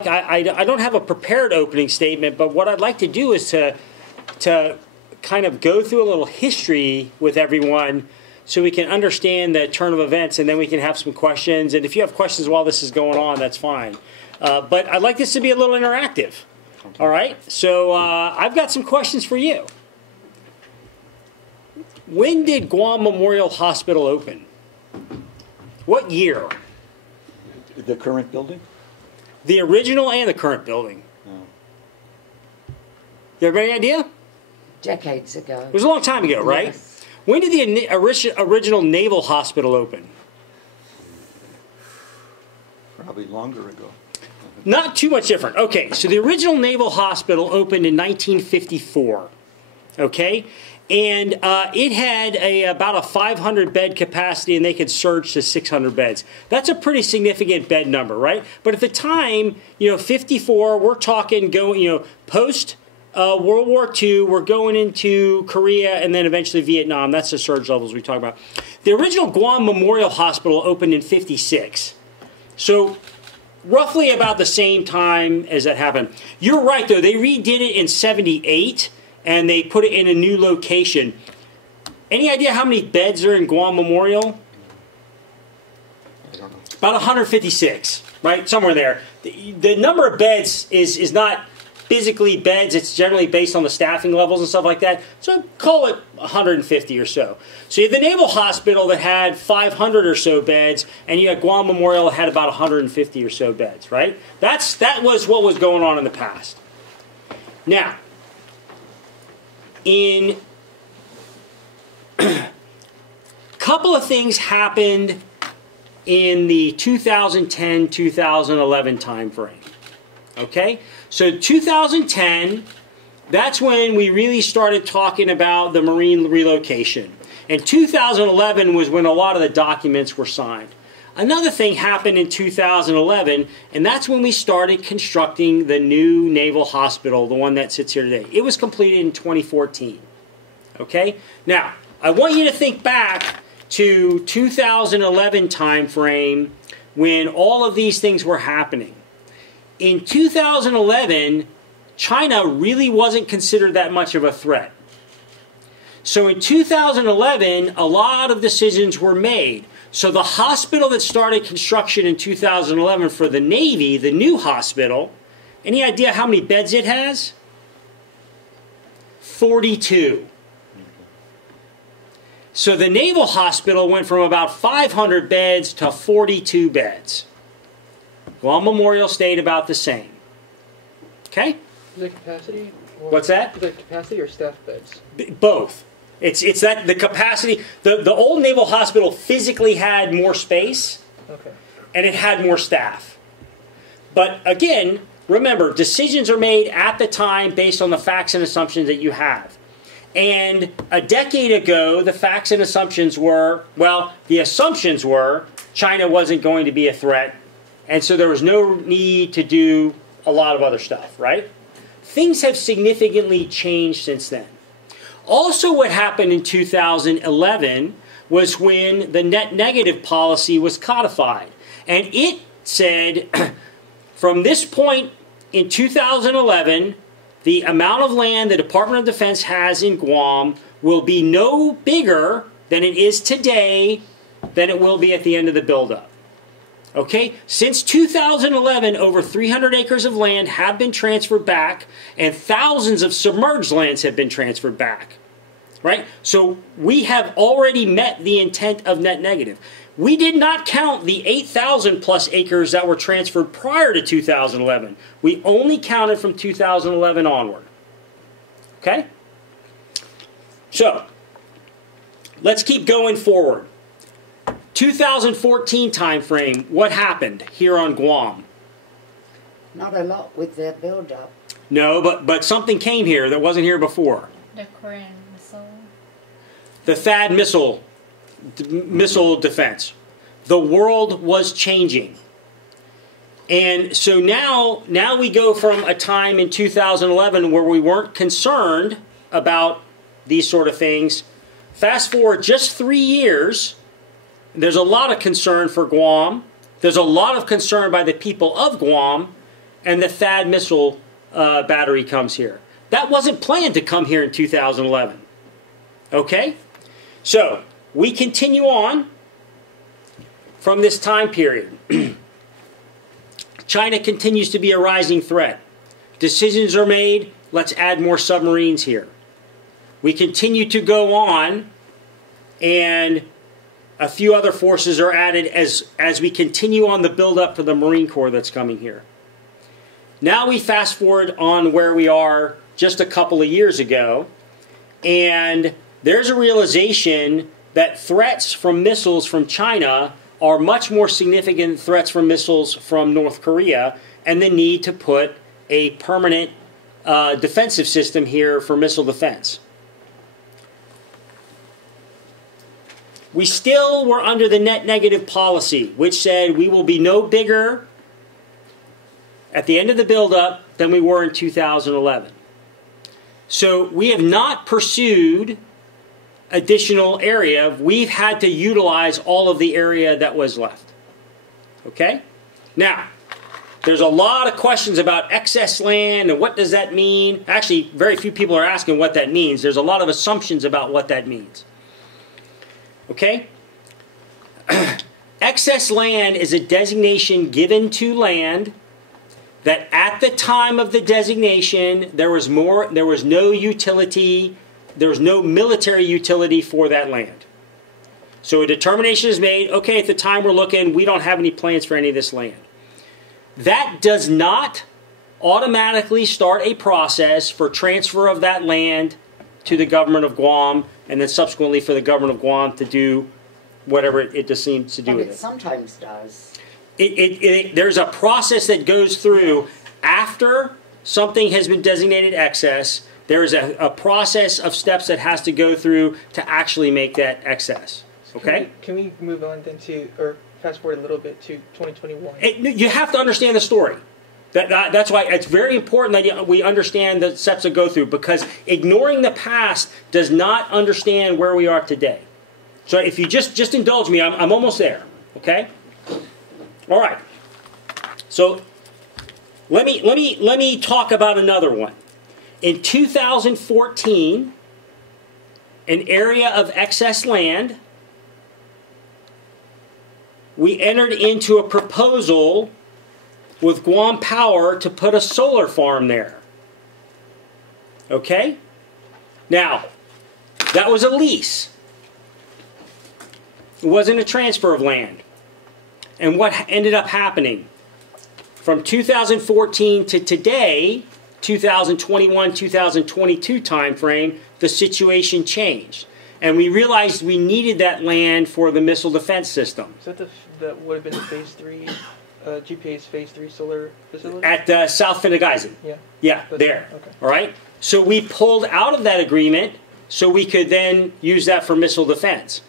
I don't have a prepared opening statement, but what I'd like to do is to kind of go through a little history with everyone so we can understand the turn of events, and then we can have some questions. And if you have questions while this is going on, that's fine. But I'd like this to be a little interactive. All right? So I've got some questions for you. When did Guam Memorial Hospital open? What year? The current building? The original and the current building. No. You have any idea? Decades ago. It was a long time ago, right? Yes. When did the original Naval Hospital open? Probably longer ago. Not too much different. Okay, so the original Naval Hospital opened in 1954. Okay? And it had about a 500-bed capacity, and they could surge to 600 beds. That's a pretty significant bed number, right? But at the time, 54, we're talking post World War II, we're going into Korea, and then eventually Vietnam. That's the surge levels we talk about. The original Guam Memorial Hospital opened in 56. So roughly about the same time as that happened. You're right, though. They redid it in 78. And they put it in a new location. Any idea how many beds are in Guam Memorial? I don't know. About 156, right? Somewhere there. The number of beds is not physically beds. It's generally based on the staffing levels and stuff like that. So call it 150 or so. So you have the Naval Hospital that had 500 or so beds, and you had Guam Memorial that had about 150 or so beds, right? That was what was going on in the past. Now, a couple of things happened in the 2010-2011 time frame. Okay? So 2010, that's when we really started talking about the marine relocation. And 2011 was when a lot of the documents were signed. Another thing happened in 2011, and that's when we started constructing the new Naval Hospital, the one that sits here today. It was completed in 2014. Okay? Now, I want you to think back to 2011 time frame when all of these things were happening. In 2011, China really wasn't considered that much of a threat. So in 2011, a lot of decisions were made. So the hospital that started construction in 2011 for the Navy, the new hospital, any idea how many beds it has? 42. So the Naval Hospital went from about 500 beds to 42 beds. Guam Memorial stayed about the same. Okay? Is it capacity? What's that? Is it capacity or staff beds? Both. It's that the capacity, the old Naval Hospital physically had more space, okay, and it had more staff. But again, remember, decisions are made at the time based on the facts and assumptions that you have. And a decade ago, the facts and assumptions were, the assumptions were China wasn't going to be a threat, and so there was no need to do a lot of other stuff, right? Things have significantly changed since then. Also, what happened in 2011 was when the net negative policy was codified. And it said, from this point in 2011, the amount of land the Department of Defense has in Guam will be no bigger than it is today than it will be at the end of the buildup. Okay? Since 2011, over 300 acres of land have been transferred back, and thousands of submerged lands have been transferred back. Right? So we have already met the intent of net negative. We did not count the 8,000 plus acres that were transferred prior to 2011. We only counted from 2011 onward. Okay? So, let's keep going forward. 2014 time frame, what happened here on Guam? Not a lot with their build-up. No, but something came here that wasn't here before. The Korean missile. The THAAD missile defense. The world was changing. And so now we go from a time in 2011 where we weren't concerned about these sort of things. Fast forward just 3 years, there's a lot of concern for Guam. There's a lot of concern by the people of Guam. and the THAAD missile battery comes here. That wasn't planned to come here in 2011. Okay? So, we continue on from this time period. China continues to be a rising threat. Decisions are made, let's add more submarines here. We continue to go on, and a few other forces are added as we continue on the build-up for the Marine Corps that's coming here. Now we fast forward on where we are just a couple of years ago, and there's a realization that threats from missiles from China are much more significant threats from missiles from North Korea, and the need to put a permanent defensive system here for missile defense. We still were under the net negative policy, which said we will be no bigger at the end of the buildup than we were in 2011. So we have not pursued additional area. We've had to utilize all of the area that was left. Okay? Now, there's a lot of questions about excess land and what does that mean. Actually, very few people are asking what that means. There's a lot of assumptions about what that means. Okay? Excess land is a designation given to land that at the time of the designation there was no utility, there was no military utility for that land. So a determination is made, okay, at the time we're looking, we don't have any plans for any of this land. That does not automatically start a process for transfer of that land to the government of Guam, and then subsequently for the government of Guam to do whatever it just seems to do with it. It sometimes does. There's a process that goes through after something has been designated excess. There is a process of steps that has to go through to actually make that excess. Okay? Can we move on then to, or fast forward a little bit to 2021? You have to understand the story. That's why it's very important that we understand the steps that go through, because ignoring the past does not understand where we are today. So if you just indulge me, I'm almost there. Okay? All right. So let me talk about another one. In 2014, an area of excess land, we entered into a proposal with Guam Power to put a solar farm there. Okay? Now, that was a lease. It wasn't a transfer of land. And what ended up happening? From 2014 to today, 2021, 2022 timeframe, the situation changed. And we realized we needed that land for the missile defense system. Is that would have been the Phase 3, GPA's Phase 3 solar facility? At South Finnegaisen. Yeah. Yeah, That's there. Okay. All right? So we pulled out of that agreement so we could then use that for missile defense.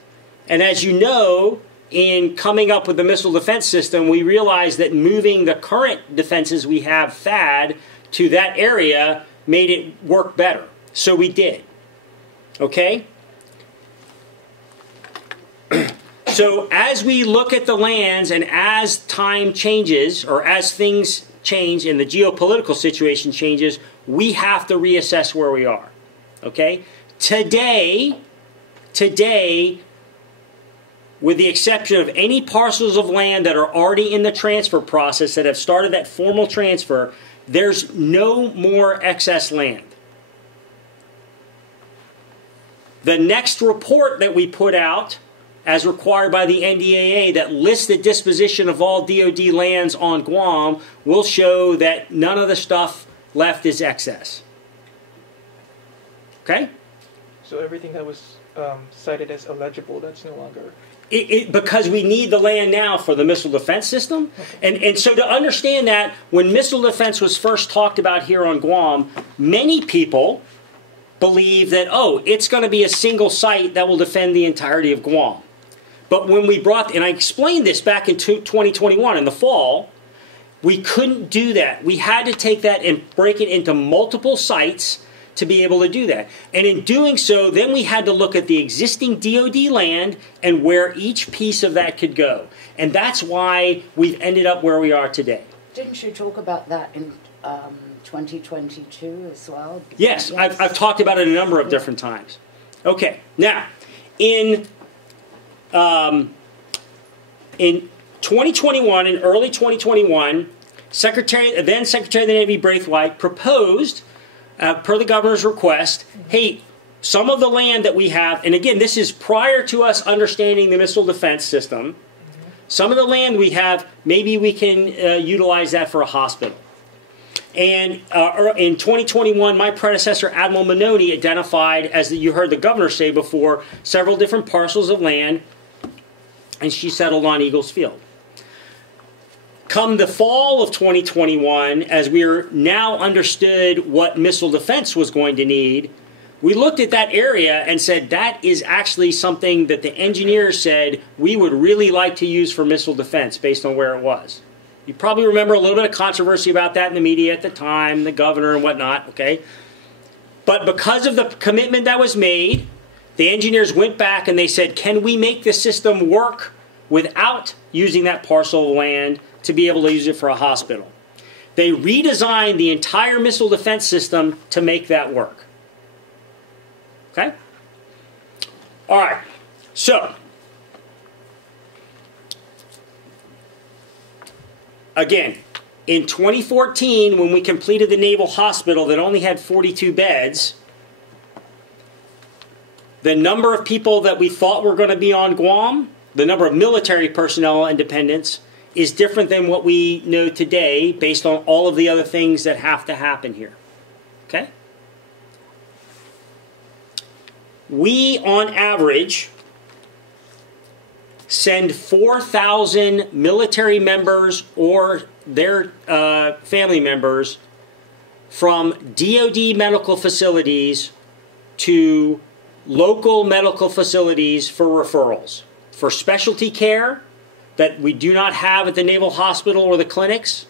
And as you know, in coming up with the missile defense system, we realized that moving the current defenses we have, THAAD, to that area made it work better. So we did. Okay? So as we look at the lands and as time changes, or as things change and the geopolitical situation changes, we have to reassess where we are. Okay? Today, with the exception of any parcels of land that are already in the transfer process that have started that formal transfer, there's no more excess land. The next report that we put out, as required by the NDAA, that lists the disposition of all DoD lands on Guam, will show that none of the stuff left is excess. Okay? So everything that was cited as eligible, that's no longer... Because we need the land now for the missile defense system. Okay. And so to understand that, when missile defense was first talked about here on Guam, many people believe that, oh, it's going to be a single site that will defend the entirety of Guam. But when we brought, and I explained this back in 2021 in the fall, we couldn't do that. We had to take that and break it into multiple sites to be able to do that. And in doing so, then we had to look at the existing DoD land and where each piece of that could go. And that's why we've ended up where we are today. Didn't you talk about that in 2022 as well? Yes, I've talked about it a number of different times. Okay, now, in 2021, in early 2021, then Secretary of the Navy Braithwaite proposed, per the governor's request, hey, some of the land that we have, and again, this is prior to us understanding the missile defense system, some of the land we have, maybe we can utilize that for a hospital. And in 2021, my predecessor, Admiral Manoni, identified, as you heard the governor say before, several different parcels of land, and she settled on Eagles Field. Come the fall of 2021, as we are now understood what missile defense was going to need, we looked at that area and said that is actually something that the engineers said we would really like to use for missile defense based on where it was. You probably remember a little bit of controversy about that in the media at the time, the governor and whatnot, okay? But because of the commitment that was made, the engineers went back and they said, can we make the system work without using that parcel of land to be able to use it for a hospital? They redesigned the entire missile defense system to make that work. Okay? All right. So, again, in 2014, when we completed the Naval Hospital that only had 42 beds, the number of people that we thought were going to be on Guam, the number of military personnel and dependents, is different than what we know today based on all of the other things that have to happen here. Okay? We, on average, send 4,000 military members or their family members from DoD medical facilities to local medical facilities for referrals, for specialty care that we do not have at the Naval Hospital or the clinics,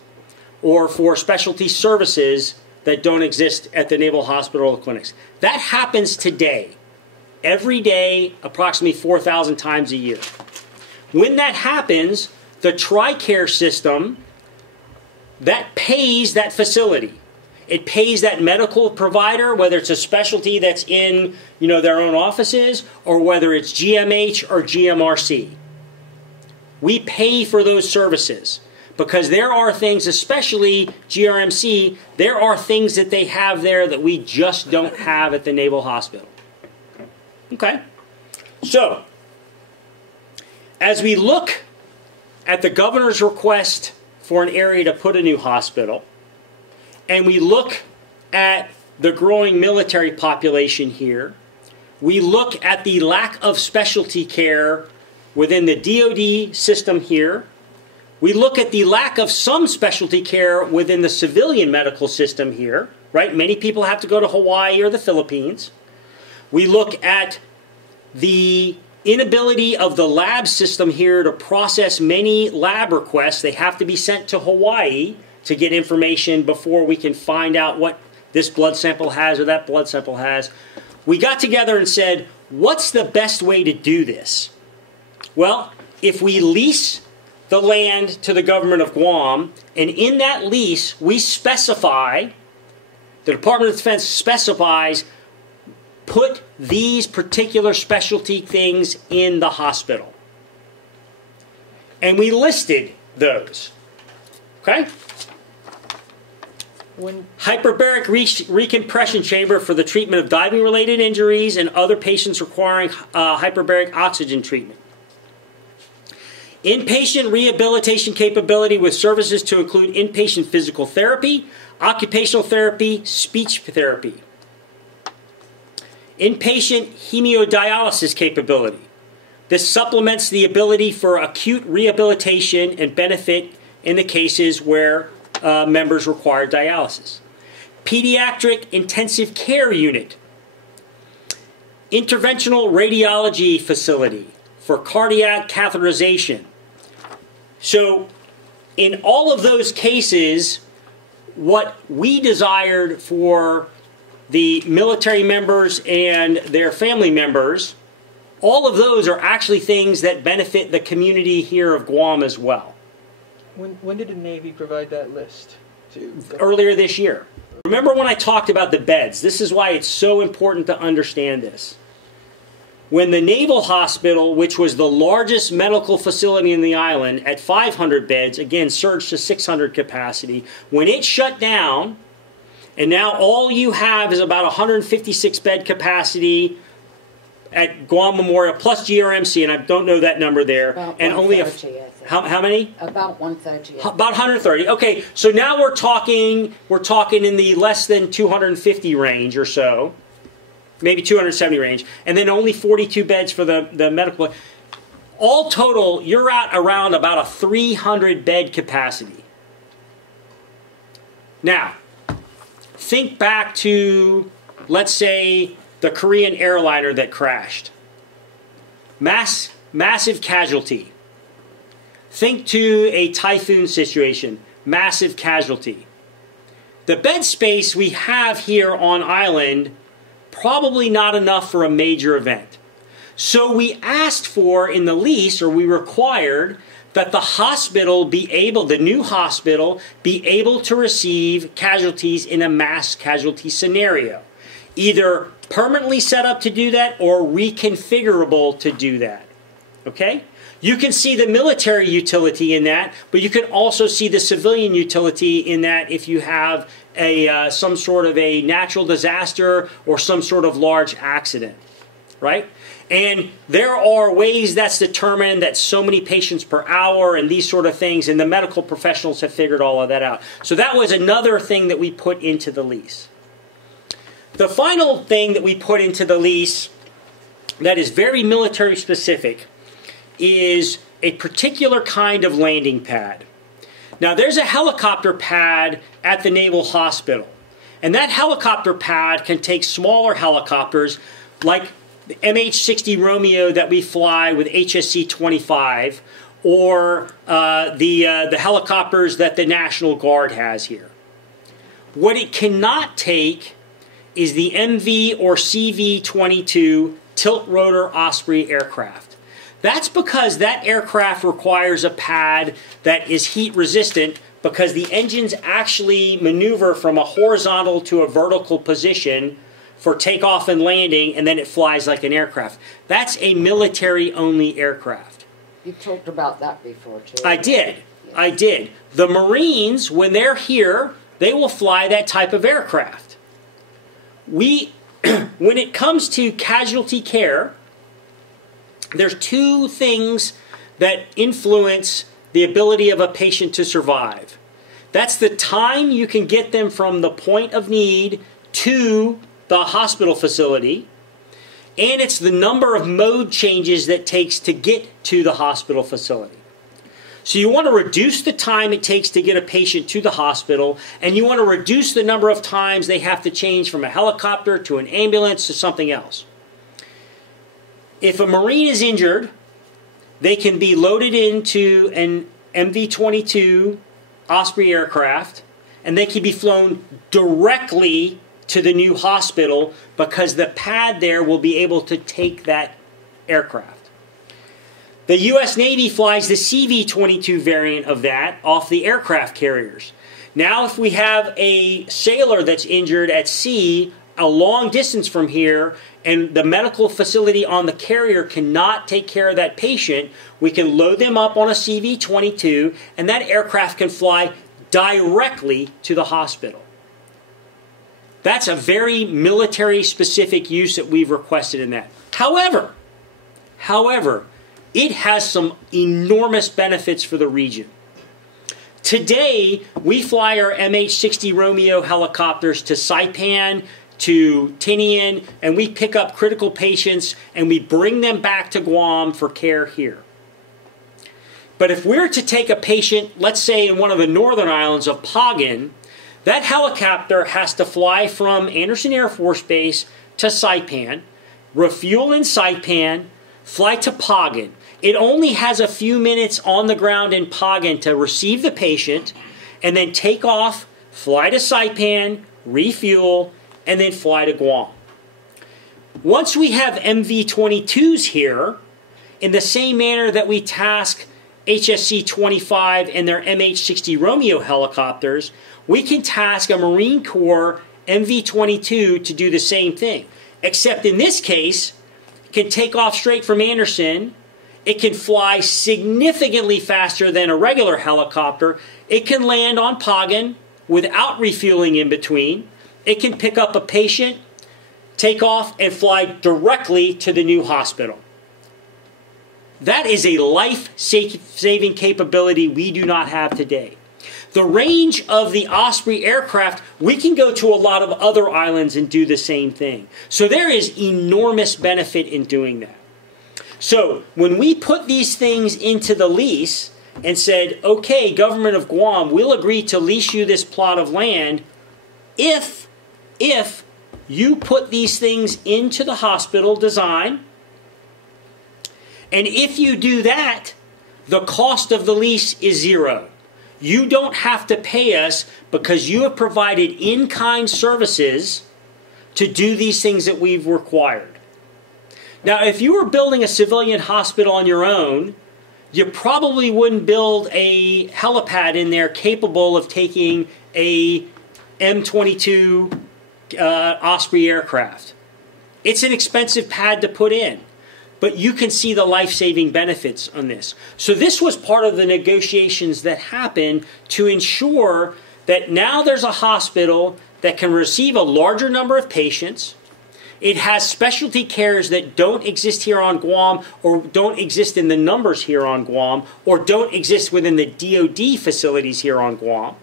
or for specialty services that don't exist at the Naval Hospital or the clinics. That happens today. Every day, approximately 4,000 times a year. When that happens, the TRICARE system, that pays that facility. It pays that medical provider, whether it's a specialty that's in their own offices, or whether it's GMH or GMRC. We pay for those services because there are things, especially GRMC, there are things that they have there that we just don't have at the Naval Hospital. Okay, so as we look at the governor's request for an area to put a new hospital, and we look at the growing military population here, we look at the lack of specialty care within the DoD system here, we look at the lack of some specialty care within the civilian medical system here, right? Many people have to go to Hawaii or the Philippines. We look at the inability of the lab system here to process many lab requests. They have to be sent to Hawaii to get information before we can find out what this blood sample has or that blood sample has. We got together and said, what's the best way to do this? Well, if we lease the land to the government of Guam, and in that lease we specify, the Department of Defense specifies, put these particular specialty things in the hospital. And we listed those. Okay? Hyperbaric recompression chamber for the treatment of diving-related injuries and other patients requiring hyperbaric oxygen treatment. Inpatient rehabilitation capability with services to include inpatient physical therapy, occupational therapy, speech therapy. Inpatient hemodialysis capability. This supplements the ability for acute rehabilitation and benefit in the cases where members require dialysis. Pediatric intensive care unit. Interventional radiology facility for cardiac catheterization. So in all of those cases, what we desired for the military members and their family members, all of those are actually things that benefit the community here of Guam as well. When did the Navy provide that list to? Earlier this year. Remember when I talked about the beds? This is why it's so important to understand this. When the Naval Hospital, which was the largest medical facility in the island at 500 beds, again surged to 600 capacity, when it shut down, and now all you have is about 156 bed capacity at Guam Memorial plus GRMC, and I don't know that number there, About and only a 130, I think. how many? About 130. About 130. Okay, so now we're talking in the less than 250 range or so, maybe 270 range, and then only 42 beds for the medical. All total, you're at around about a 300 bed capacity. Now, think back to, let's say, the Korean airliner that crashed. Massive casualty. Think to a typhoon situation. Massive casualty. The bed space we have here on island, probably not enough for a major event. So we asked for in the lease, or we required, that the hospital be able, the new hospital, be able to receive casualties in a mass casualty scenario. Either permanently set up to do that or reconfigurable to do that. Okay? You can see the military utility in that, but you can also see the civilian utility in that if you have a some sort of a natural disaster or some sort of large accident. Right? And there are ways that's determined, that so many patients per hour and these sort of things, and the medical professionals have figured all of that out. So that was another thing that we put into the lease. The final thing that we put into the lease that is very military specific is a particular kind of landing pad. Now there's a helicopter pad at the Naval Hospital, and that helicopter pad can take smaller helicopters like the MH-60 Romeo that we fly with HSC-25, or the helicopters that the National Guard has here. What it cannot take is the MV or CV-22 tilt-rotor Osprey aircraft. That's because that aircraft requires a pad that is heat-resistant, because the engines actually maneuver from a horizontal to a vertical position for takeoff and landing, and then it flies like an aircraft. That's a military-only aircraft. You talked about that before, too. I did. I did. The Marines, when they're here, they will fly that type of aircraft. When it comes to casualty care, there's two things that influence the ability of a patient to survive. That's the time you can get them from the point of need to the hospital facility, and it's the number of mode changes that it takes to get to the hospital facility. So you want to reduce the time it takes to get a patient to the hospital, and you want to reduce the number of times they have to change from a helicopter to an ambulance to something else. If a Marine is injured, they can be loaded into an MV-22 Osprey aircraft, and they can be flown directly to the new hospital because the pad there will be able to take that aircraft. The U.S. Navy flies the CV-22 variant of that off the aircraft carriers. Now if we have a sailor that's injured at sea a long distance from here, and the medical facility on the carrier cannot take care of that patient, we can load them up on a CV-22, and that aircraft can fly directly to the hospital. That's a very military-specific use that we've requested in that. However, it has some enormous benefits for the region. Today, we fly our MH-60 Romeo helicopters to Saipan, to Tinian, and we pick up critical patients and we bring them back to Guam for care here. But if we're to take a patient, let's say in one of the northern islands of Pagan, that helicopter has to fly from Andersen Air Force Base to Saipan, refuel in Saipan, fly to Pagan. It only has a few minutes on the ground in Pagan to receive the patient, and then take off, fly to Saipan, refuel, and then fly to Guam. Once we have MV-22s here, in the same manner that we task HSC-25 and their MH-60 Romeo helicopters, we can task a Marine Corps MV-22 to do the same thing. Except in this case, it can take off straight from Anderson. It can fly significantly faster than a regular helicopter. It can land on Pagan without refueling in between. It can pick up a patient, take off, and fly directly to the new hospital. That is a life-saving capability we do not have today. The range of the Osprey aircraft, we can go to a lot of other islands and do the same thing. So there is enormous benefit in doing that. So when we put these things into the lease and said, okay, government of Guam, we'll agree to lease you this plot of land if you put these things into the hospital design, and if you do that, the cost of the lease is zero. You don't have to pay us because you have provided in-kind services to do these things that we've required. Now, if you were building a civilian hospital on your own, you probably wouldn't build a helipad in there capable of taking a M22 Osprey aircraft. It's an expensive pad to put in, but you can see the life-saving benefits on this. So this was part of the negotiations that happened to ensure that now there's a hospital that can receive a larger number of patients. It has specialty cares that don't exist here on Guam, or don't exist in the numbers here on Guam, or don't exist within the DoD facilities here on Guam.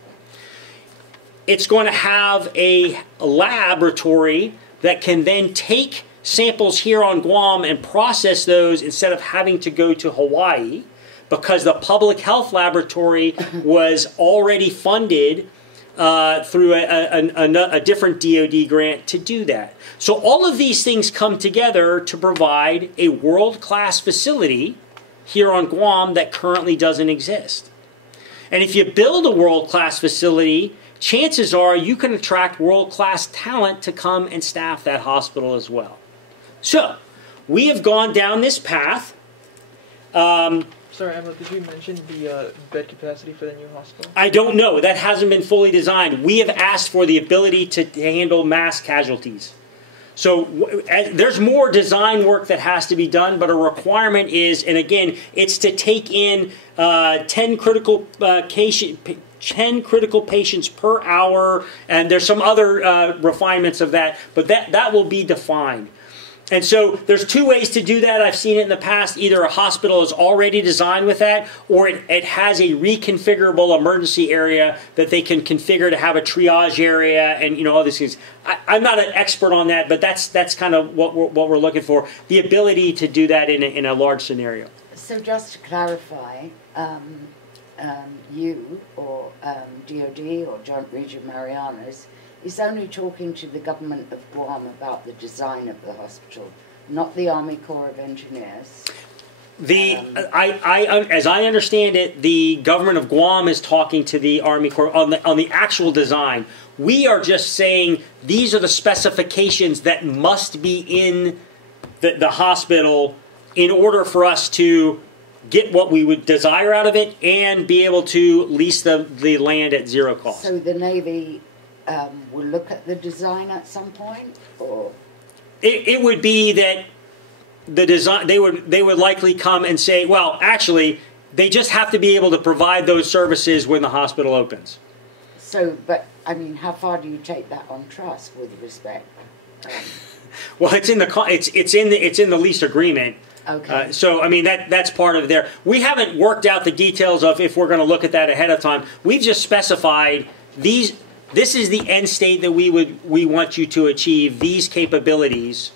It's going to have a laboratory that can then take samples here on Guam and process those instead of having to go to Hawaii, because the public health laboratory was already funded through a different DoD grant to do that. So all of these things come together to provide a world-class facility here on Guam that currently doesn't exist. And if you build a world-class facility, chances are you can attract world-class talent to come and staff that hospital as well. So, we have gone down this path. Sorry, Emma, did you mention the bed capacity for the new hospital? I don't know. That hasn't been fully designed. We have asked for the ability to handle mass casualties. So there's more design work that has to be done, but a requirement is, and again, it's to take in 10 critical patients per hour, and there's some other refinements of that, but that will be defined. And so there's two ways to do that. I've seen it in the past. Either a hospital is already designed with that, or it has a reconfigurable emergency area that they can configure to have a triage area and all these things. I'm not an expert on that, but that's kind of what we're looking for, the ability to do that in a large scenario. So just to clarify, you or DoD or Joint Region Marianas is only talking to the government of Guam about the design of the hospital, not the Army Corps of Engineers. As I understand it, the government of Guam is talking to the Army Corps on the actual design. We are just saying these are the specifications that must be in the hospital in order for us to get what we would desire out of it and be able to lease the land at zero cost. So the Navy will look at the design at some point, or it would be that the design they would likely come and say, well, actually, they just have to be able to provide those services when the hospital opens. So, but I mean, how far do you take that on trust with respect? Well, it's in the lease agreement. Okay. So I mean that's part of there. We haven't worked out the details of if we're going to look at that ahead of time. We've just specified these. This is the end state that we want you to achieve these capabilities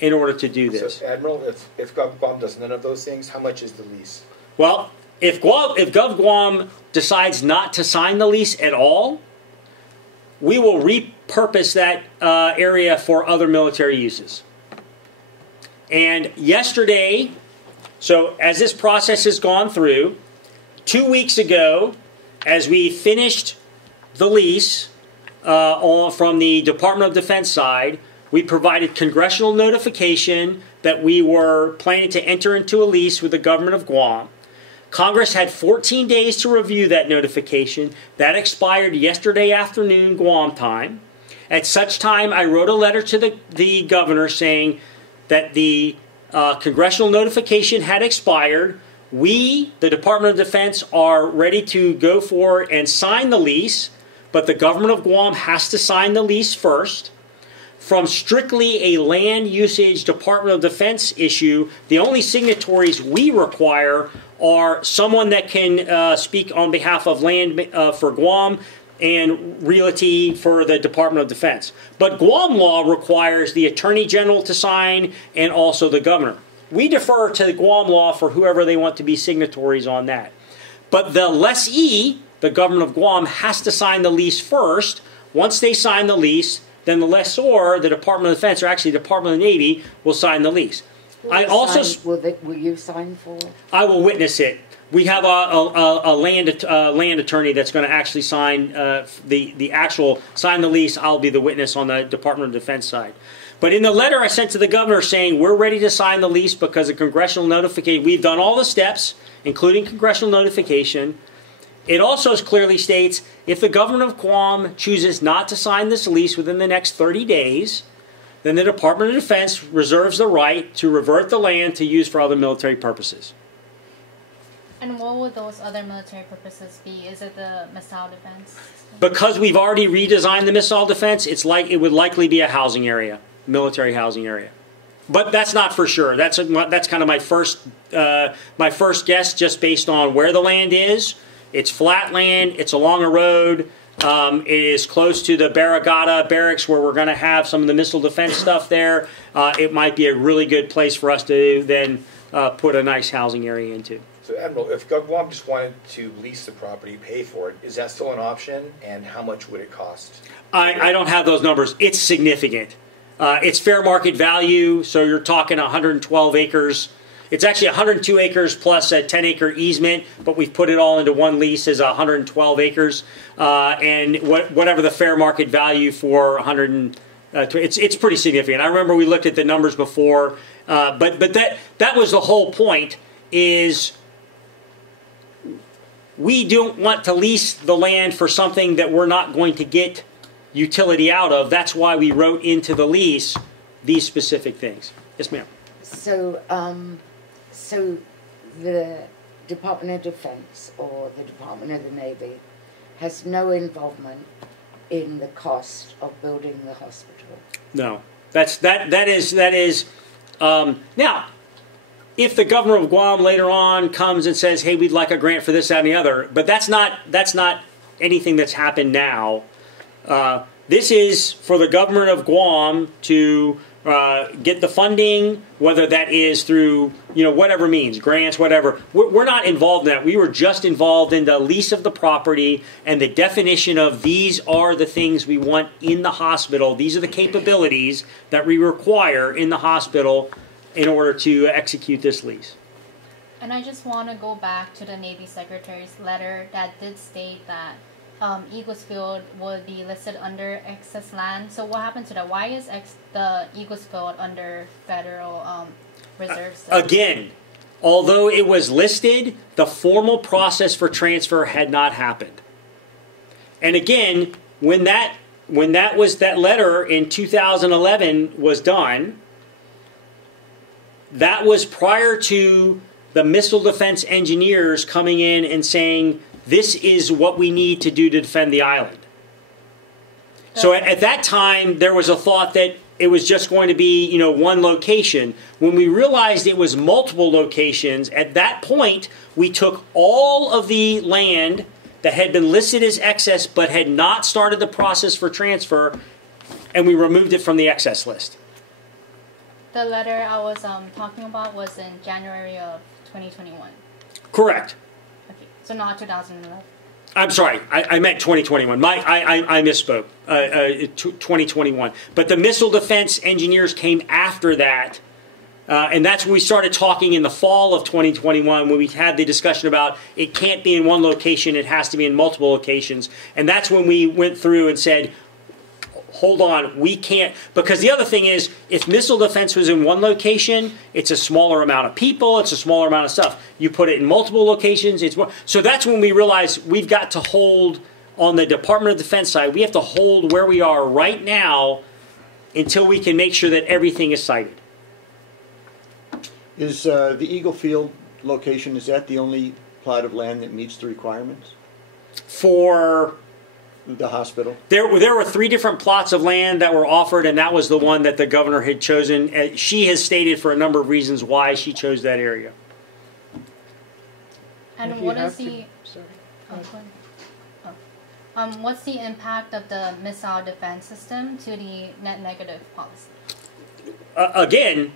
in order to do this. So, Admiral, if Guam does none of those things, how much is the lease? Well, if Gov Guam decides not to sign the lease at all, we will repurpose that area for other military uses. And yesterday, so as this process has gone through, 2 weeks ago, as we finished the lease from the Department of Defense side, we provided congressional notification that we were planning to enter into a lease with the government of Guam. Congress had 14 days to review that notification. That expired yesterday afternoon, Guam time. At such time, I wrote a letter to the governor saying that the congressional notification had expired. We, the Department of Defense, are ready to go forward and sign the lease, but the government of Guam has to sign the lease first. From strictly a land usage Department of Defense issue, the only signatories we require are someone that can speak on behalf of land for Guam and realty for the Department of Defense. But Guam law requires the Attorney General to sign and also the governor. We defer to the Guam law for whoever they want to be signatories on that. But the lessee, the government of Guam, has to sign the lease first. Once they sign the lease, then the lessor, the Department of Defense, or actually the Department of the Navy, will sign the lease. Will you sign for it? I will witness it. We have a land attorney that's going to actually sign sign the lease. I'll be the witness on the Department of Defense side. But in the letter I sent to the governor saying we're ready to sign the lease because of congressional notification, we've done all the steps, including congressional notification. It also clearly states if the government of Guam chooses not to sign this lease within the next 30 days, then the Department of Defense reserves the right to revert the land to use for other military purposes. And what would those other military purposes be? Is it the missile defense? Because we've already redesigned the missile defense, it would likely be a housing area, military housing area. But that's not for sure. That's kind of my first guess, just based on where the land is. It's flat land. It's along a road. It is close to the Barragata barracks where we're going to have some of the missile defense stuff there. It might be a really good place for us to then put a nice housing area into. So, Admiral, if Guam just wanted to lease the property, pay for it, is that still an option? And how much would it cost? I don't have those numbers. It's significant. It's fair market value, so you're talking 112 acres. It's actually 102 acres plus a 10-acre easement, but we've put it all into one lease as 112 acres. And whatever the fair market value for it's pretty significant. I remember we looked at the numbers before, but that was the whole point. Is we don't want to lease the land for something that we're not going to get utility out of. That's why we wrote into the lease these specific things. Yes, ma'am. So the Department of Defense or the Department of the Navy has no involvement in the cost of building the hospital. No, that is. Now, if the governor of Guam later on comes and says, "Hey, we'd like a grant for this, that, and the other," but that's not anything that's happened now. This is for the government of Guam to get the funding, whether that is through whatever means, grants, whatever. We're not involved in that. We were just involved in the lease of the property and the definition of these are the things we want in the hospital. These are the capabilities that we require in the hospital in order to execute this lease. And I just want to go back to the Navy Secretary's letter that did state that Eagles Field would be listed under excess land. So what happened to that? Why is the Eagles Field under federal reserves? Again, although it was listed, the formal process for transfer had not happened. And again, when that letter in 2011 was done, that was prior to the missile defense engineers coming in and saying, this is what we need to do to defend the island. So at that time, there was a thought that it was just going to be, one location. When we realized it was multiple locations, at that point, we took all of the land that had been listed as excess but had not started the process for transfer, and we removed it from the excess list. The letter I was talking about was in January of 2021. Correct. Okay, so not 2011. I'm sorry, I meant 2021. I misspoke. 2021. But the missile defense engineers came after that, and that's when we started talking in the fall of 2021 when we had the discussion about it can't be in one location, it has to be in multiple locations. And that's when we went through and said, hold on, we can't, because the other thing is, if missile defense was in one location, it's a smaller amount of people, it's a smaller amount of stuff. You put it in multiple locations, it's more. So that's when we realize we've got to hold, on the Department of Defense side, we have to hold where we are right now until we can make sure that everything is sited. Is the Eagle Field location, is that the only plot of land that meets the requirements? For The hospital? there were 3 different plots of land that were offered, and that was the one that the governor had chosen. She has stated for a number of reasons why she chose that area. And If you what is have to- the Sorry. oh, go ahead. What's the impact of the missile defense system to the net negative policy? Again,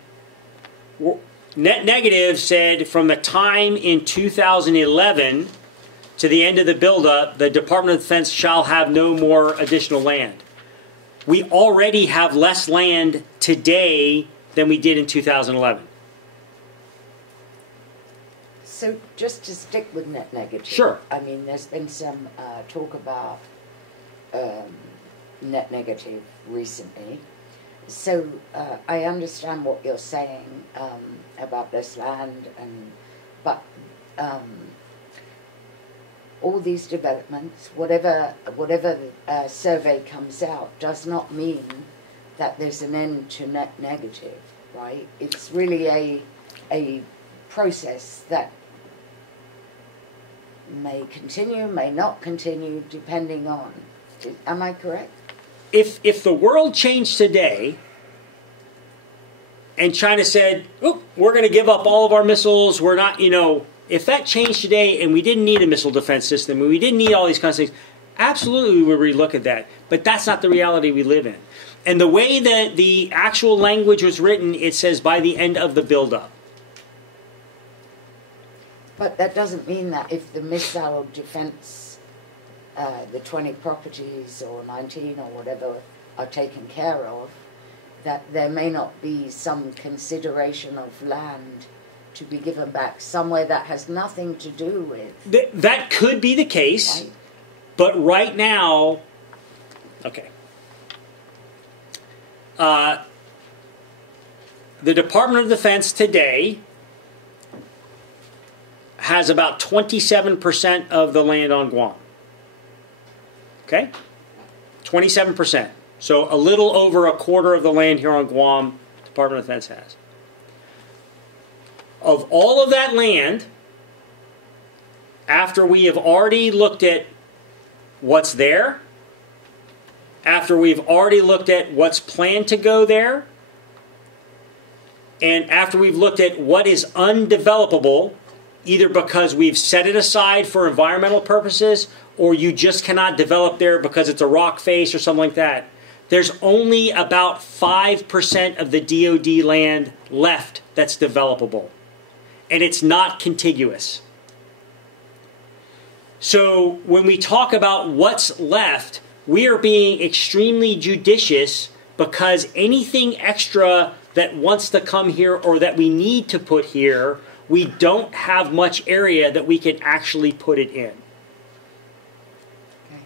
net negative said from the time in 2011 to the end of the buildup, the Department of Defense shall have no more additional land. We already have less land today than we did in 2011. So just to stick with net negative. Sure. I mean, there's been some talk about net negative recently. So I understand what you're saying about this land, but all these developments, whatever survey comes out, does not mean that there's an end to net negative, right? It's really a process that may continue, may not continue, depending on. Am I correct? If the world changed today and China said, "Oop, we're going to give up all of our missiles, we're not, if that changed today and we didn't need a missile defense system and we didn't need all these kinds of things, absolutely we would relook at that. But that's not the reality we live in. And the way that the actual language was written, it says by the end of the buildup. But that doesn't mean that if the missile defense, the 20 properties or 19 or whatever are taken care of, that there may not be some consideration of land to be given back somewhere that has nothing to do with. That could be the case, Right. but right now, okay. The Department of Defense today has about 27% of the land on Guam. Okay? 27%. So a little over a quarter of the land here on Guam, Department of Defense has. Of all of that land, after we have already looked at what's there, after we've already looked at what's planned to go there, and after we've looked at what is undevelopable, either because we've set it aside for environmental purposes or you just cannot develop there because it's a rock face or something like that, there's only about 5% of the DoD land left that's developable. And it's not contiguous. So when we talk about what's left, we are being extremely judicious because anything extra that wants to come here or that we need to put here, we don't have much area that we can actually put it in. Okay.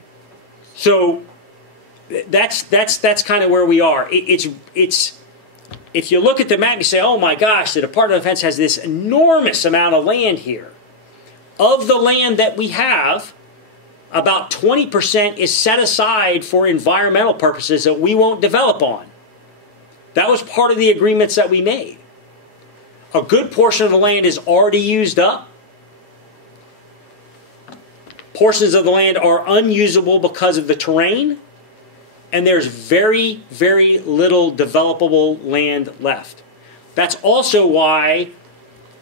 So that's kind of where we are. It's if you look at the map, you say, "Oh my gosh, the Department of Defense has this enormous amount of land here." Of the land that we have, about 20% is set aside for environmental purposes that we won't develop on. That was part of the agreements that we made. A good portion of the land is already used up. Portions of the land are unusable because of the terrain. And there's very, very little developable land left. That's also why,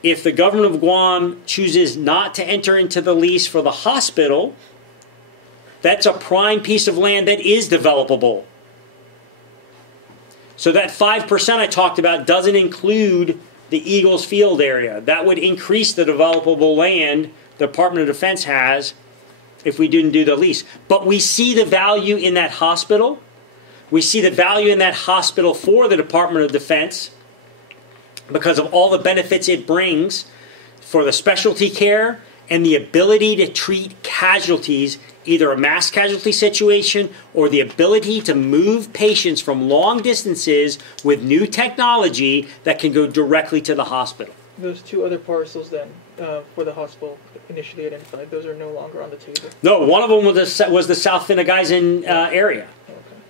if the government of Guam chooses not to enter into the lease for the hospital, that's a prime piece of land that is developable. So that 5% I talked about doesn't include the Eagles Field area. That would increase the developable land the Department of Defense has if we didn't do the lease. But we see the value in that hospital. We see the value in that hospital for the Department of Defense because of all the benefits it brings for the specialty care and the ability to treat casualties, either a mass casualty situation or the ability to move patients from long distances with new technology that can go directly to the hospital. Those two other parcels then, for the hospital initially identified, those are no longer on the table? No, one of them was the South Finagaisan area.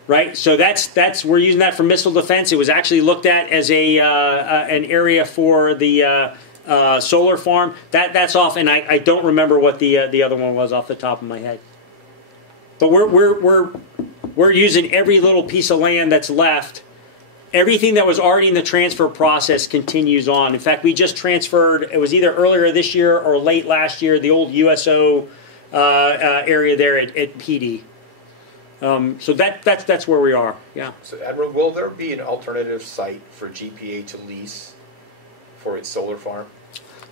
Right, so that's we're using that for missile defense. It was actually looked at as an area for the solar farm. That's off, and I don't remember what the other one was off the top of my head. But we're using every little piece of land that's left. Everything that was already in the transfer process continues on. In fact, we just transferred. It was either earlier this year or late last year. The old USO area there at PD. So that's where we are. Yeah. So, Admiral, will there be an alternative site for GPA to lease for its solar farm?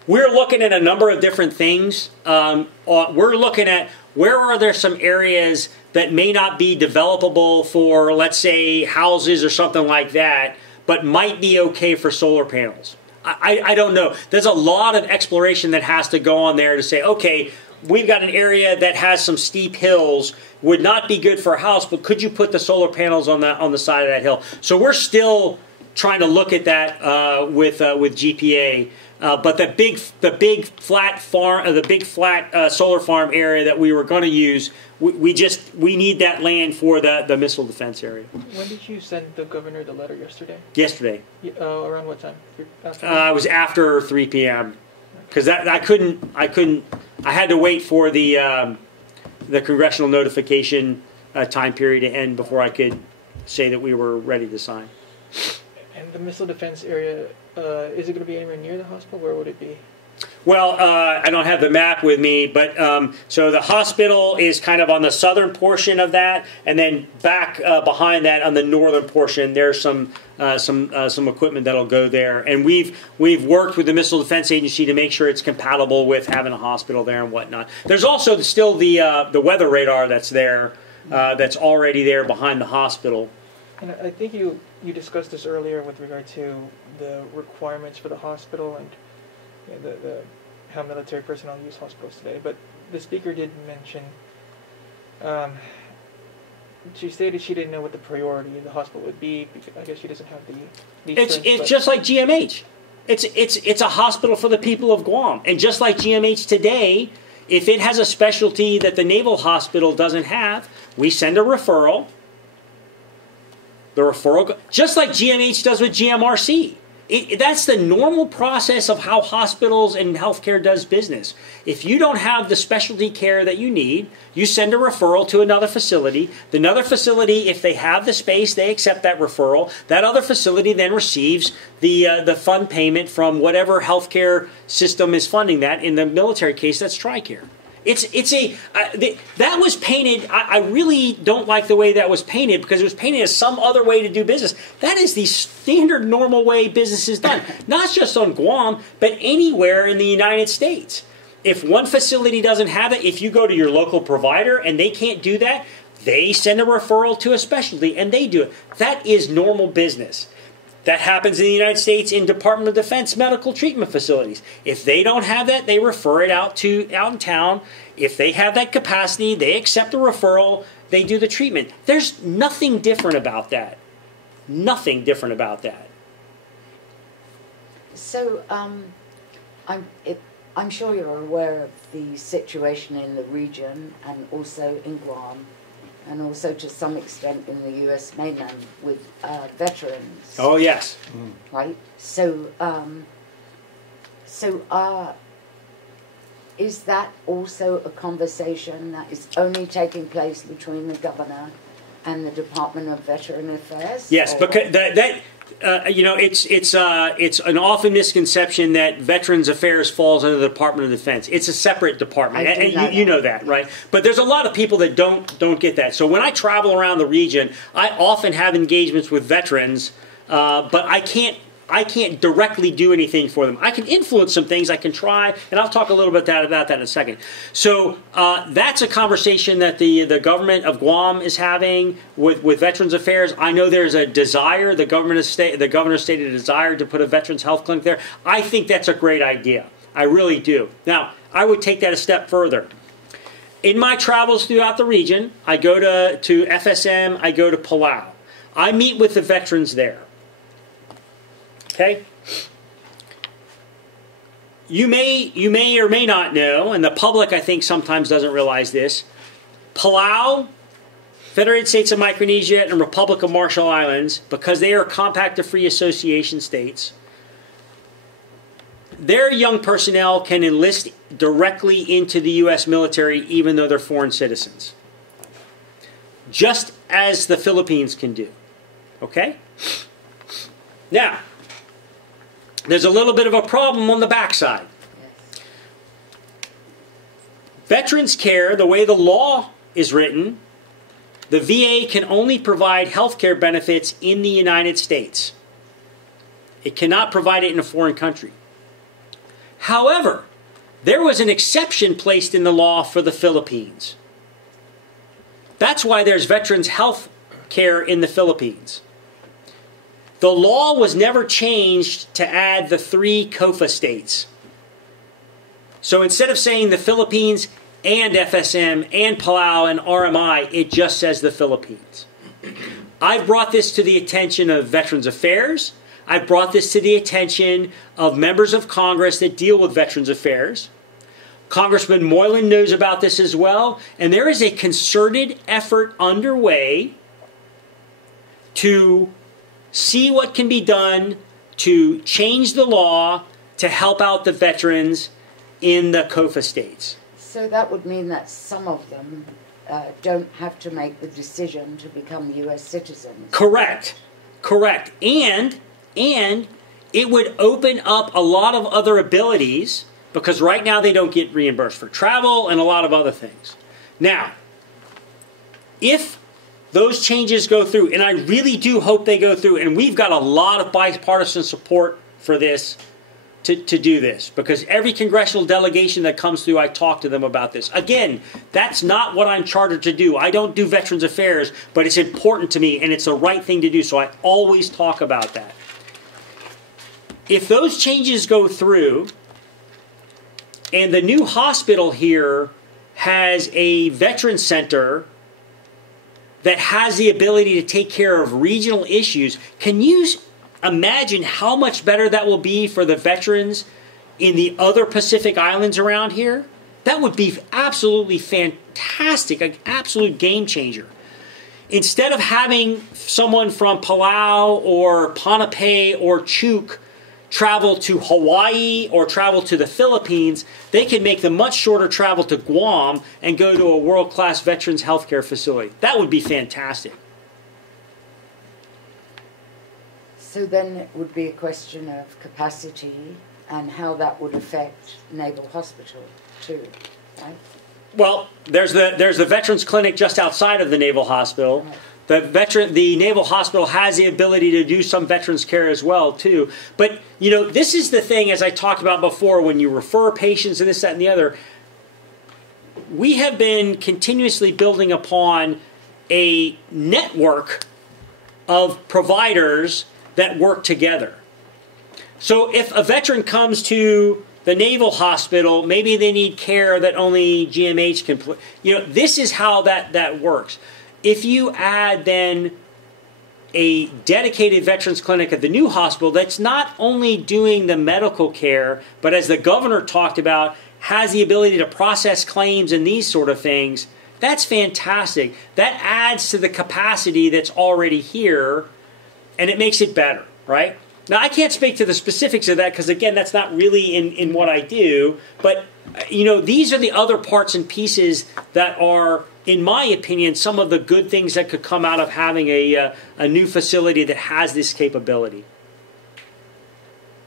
We're looking at a number of different things. We're looking at where are there some areas that may not be developable for, let's say, houses or something like that, but might be okay for solar panels. I don't know. There's a lot of exploration that has to go on there to say, okay, we've got an area that has some steep hills, would not be good for a house, but could you put the solar panels on the side of that hill? So we're still trying to look at that with GPA. But the big flat solar farm area that we were going to use, we need that land for the missile defense area. When did you send the governor the letter yesterday? Yesterday. Around what time? It was after 3 p.m. because I had to wait for the congressional notification time period to end before I could say that we were ready to sign. And the missile defense area, is it going to be anywhere near the hospital? Where would it be? Well, I don't have the map with me, but so the hospital is kind of on the southern portion of that, and then back behind that on the northern portion, there's some equipment that'll go there. And we've worked with the Missile Defense Agency to make sure it's compatible with having a hospital there and whatnot. There's also still the weather radar that's there, that's already there behind the hospital. And I think you discussed this earlier with regard to the requirements for the hospital and how military personnel use hospitals today. But the speaker did mention, she stated she didn't know what the priority of the hospital would be. I guess she doesn't have the. It's just like GMH. It's a hospital for the people of Guam, and just like GMH today, if it has a specialty that the Naval Hospital doesn't have, we send a referral. The referral, just like GMH does with GMRC. That's the normal process of how hospitals and healthcare does business. If you don't have the specialty care that you need, you send a referral to another facility. Another facility, if they have the space, they accept that referral. That other facility then receives the fund payment from whatever healthcare system is funding that. In the military case, that's TRICARE. That was painted. I really don't like the way that was painted because it was painted as some other way to do business. That is the standard, normal way business is done, not just on Guam, but anywhere in the United States. If one facility doesn't have it, if you go to your local provider and they can't do that, they send a referral to a specialty and they do it. That is normal business. That happens in the United States in Department of Defense medical treatment facilities. If they don't have that, they refer it out in town. If they have that capacity, they accept the referral, they do the treatment. There's nothing different about that. Nothing different about that. So, I'm sure you're aware of the situation in the region and also in Guam, and also to some extent in the U.S. mainland with veterans. Oh, yes. Right? So, is that also a conversation that is only taking place between the governor and the Department of Veteran Affairs? Yes, because it's an often misconception that Veterans Affairs falls under the Department of Defense. It's a separate department, and you know that, right? But there's a lot of people that don't get that. So when I travel around the region, I often have engagements with veterans, but I can't directly do anything for them. I can influence some things. I can try, and I'll talk a little bit about that in a second. So that's a conversation that the government of Guam is having with Veterans Affairs. I know there's a desire. The governor stated a desire to put a veterans health clinic there. I think that's a great idea. I really do. Now, I would take that a step further. In my travels throughout the region, I go to FSM, I go to Palau. I meet with the veterans there. Okay? You may or may not know, and the public I think sometimes doesn't realize this, Palau, Federated States of Micronesia, and Republic of Marshall Islands, because they are Compact of Free Association states, their young personnel can enlist directly into the U.S. military even though they're foreign citizens. Just as the Philippines can do. Okay? Now, there's a little bit of a problem on the backside. Yes. Veterans care, the way the law is written, the VA can only provide health care benefits in the United States. It cannot provide it in a foreign country. However, there was an exception placed in the law for the Philippines. That's why there's veterans health care in the Philippines. The law was never changed to add the 3 COFA states. So instead of saying the Philippines and FSM and Palau and RMI, it just says the Philippines. I've brought this to the attention of Veterans Affairs. I've brought this to the attention of members of Congress that deal with Veterans Affairs. Congressman Moylan knows about this as well. And there is a concerted effort underway to see what can be done to change the law to help out the veterans in the COFA states. So that would mean that some of them don't have to make the decision to become U.S. citizens. Correct. Correct. And it would open up a lot of other abilities, because right now they don't get reimbursed for travel and a lot of other things. Now, if those changes go through, and I really do hope they go through, and we've got a lot of bipartisan support for this, to do this, because every congressional delegation that comes through, I talk to them about this. Again, that's not what I'm chartered to do. I don't do Veterans Affairs, but it's important to me, and it's the right thing to do, so I always talk about that. If those changes go through, and the new hospital here has a veteran center that has the ability to take care of regional issues, can you imagine how much better that will be for the veterans in the other Pacific Islands around here? That would be absolutely fantastic, an absolute game changer. Instead of having someone from Palau or Ponape or Chuuk travel to Hawaii or travel to the Philippines, they can make the much shorter travel to Guam and go to a world-class veterans healthcare facility. That would be fantastic. So then it would be a question of capacity and how that would affect Naval Hospital too, right? Well, there's the Veterans Clinic just outside of the Naval Hospital. Right. The Naval Hospital has the ability to do some veterans care as well too. But you know, this is the thing, as I talked about before, when you refer patients and this, that, and the other, we have been continuously building upon a network of providers that work together. So if a veteran comes to the Naval Hospital, maybe they need care that only GMH can, you know, this is how that works. If you add then a dedicated veterans clinic at the new hospital that's not only doing the medical care, but as the governor talked about, has the ability to process claims and these sort of things, that's fantastic. That adds to the capacity that's already here, and it makes it better, right? Now, I can't speak to the specifics of that because, again, that's not really in what I do. But, you know, these are the other parts and pieces that are, in my opinion, some of the good things that could come out of having a new facility that has this capability.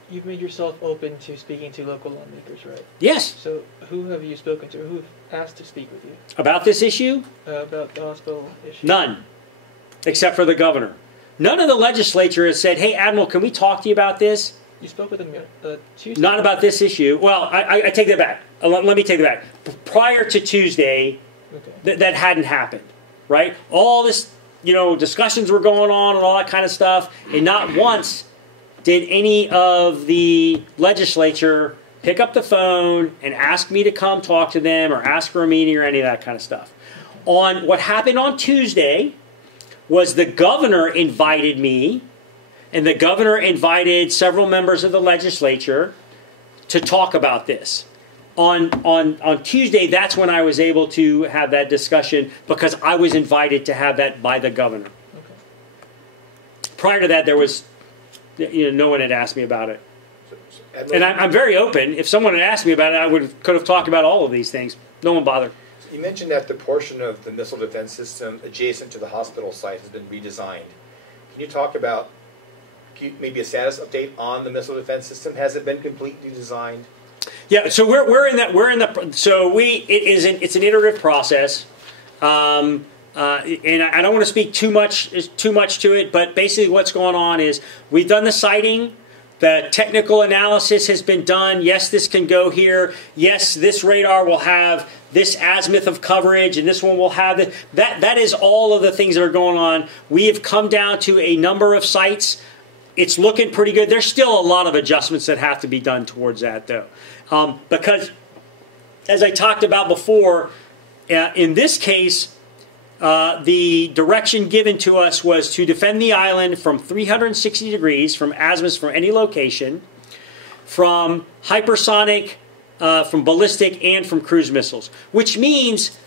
You've made yourself open to speaking to local lawmakers, right? Yes. So who have you spoken to? Who have asked to speak with you? About this issue? About the hospital issue? None, except for the governor. None of the legislature has said, hey, Admiral, can we talk to you about this? You spoke with him Tuesday? Not about this issue. Well, I take that back. Let me take that back. Prior to Tuesday, okay. that hadn't happened, right? All this, you know, discussions were going on and all that kind of stuff, and not once did any of the legislature pick up the phone and ask me to come talk to them or ask for a meeting or any of that kind of stuff. On what happened on Tuesday was the governor invited me, and the governor invited several members of the legislature to talk about this. On Tuesday, that's when I was able to have that discussion because I was invited to have that by the governor. Okay. Prior to that, there was, no one had asked me about it. And I'm very open. If someone had asked me about it, could have talked about all of these things. No one bothered. You mentioned that the portion of the missile defense system adjacent to the hospital site has been redesigned. Can you talk about maybe a status update on the missile defense system? Has it been completely designed? Yeah, so it's an iterative process, and I don't want to speak too much to it, but basically what's going on is we've done the siting. The technical analysis has been done. Yes, this can go here. Yes, this radar will have this azimuth of coverage, and this one will have it. That is all of the things that are going on. We have come down to a number of sites. It's looking pretty good. There's still a lot of adjustments that have to be done towards that, though. Because, as I talked about before, in this case, the direction given to us was to defend the island from 360 degrees, from azimuths from any location, from hypersonic, from ballistic, and from cruise missiles. Which means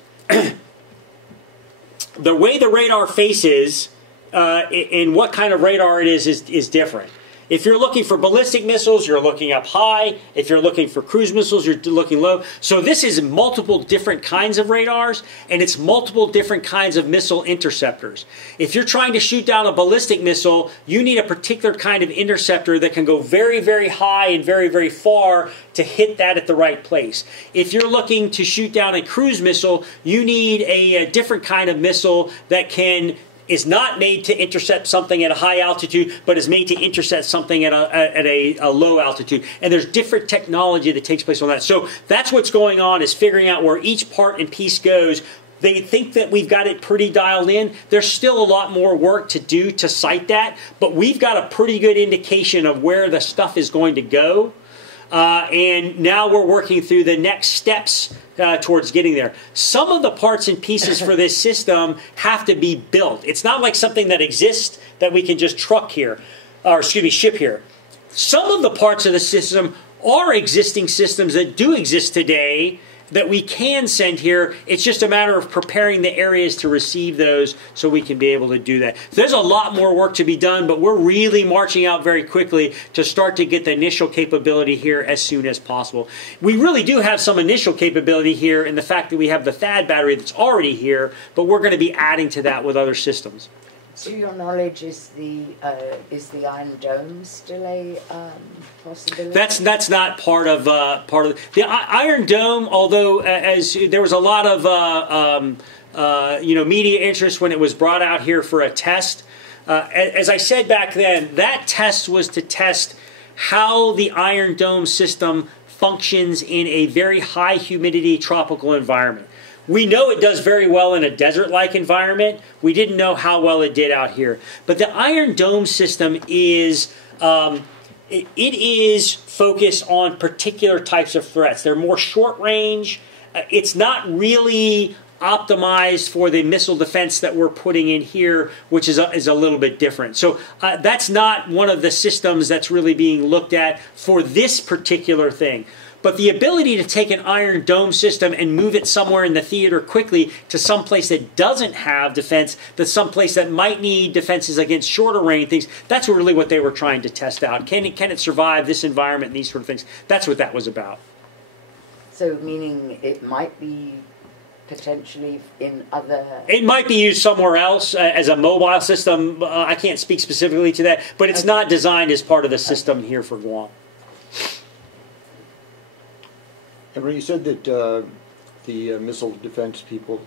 the way the radar faces and what kind of radar it is different. If you're looking for ballistic missiles, you're looking up high. If you're looking for cruise missiles, you're looking low. So this is multiple different kinds of radars, and it's multiple different kinds of missile interceptors. If you're trying to shoot down a ballistic missile, you need a particular kind of interceptor that can go very, very high and very, very far to hit that at the right place. If you're looking to shoot down a cruise missile, you need a different kind of missile that is not made to intercept something at a high altitude, but is made to intercept something at a low altitude. And there's different technology that takes place on that. So that's what's going on, is figuring out where each part and piece goes. They think that we've got it pretty dialed in. There's still a lot more work to do to site that, but we've got a pretty good indication of where the stuff is going to go. And now we're working through the next steps towards getting there. Some of the parts and pieces for this system have to be built. It's not like something that exists that we can just ship here. Some of the parts of the system are existing systems that do exist today that we can send here. It's just a matter of preparing the areas to receive those so we can be able to do that. There's a lot more work to be done, but we're really marching out very quickly to start to get the initial capability here as soon as possible. We really do have some initial capability here in the fact that we have the THAAD battery that's already here, but we're going to be adding to that with other systems. To your knowledge, is the Iron Dome still a possibility? That's not part of the Iron Dome. Although as there was a lot of media interest when it was brought out here for a test. As I said back then, that test was to test how the Iron Dome system functions in a very high humidity tropical environment. We know it does very well in a desert-like environment. We didn't know how well it did out here. But the Iron Dome system is it is focused on particular types of threats. They're more short-range. It's not really optimized for the missile defense that we're putting in here, which is a little bit different. So that's not one of the systems that's really being looked at for this particular thing. But the ability to take an Iron Dome system and move it somewhere in the theater quickly to some place that doesn't have defense, that's some place that might need defenses against shorter range things, that's really what they were trying to test out. Can it survive this environment and these sort of things? That's what that was about. So meaning it might be potentially in other... It might be used somewhere else as a mobile system. I can't speak specifically to that, but it's not designed as part of the system here for Guam. Emery, you said that the missile defense people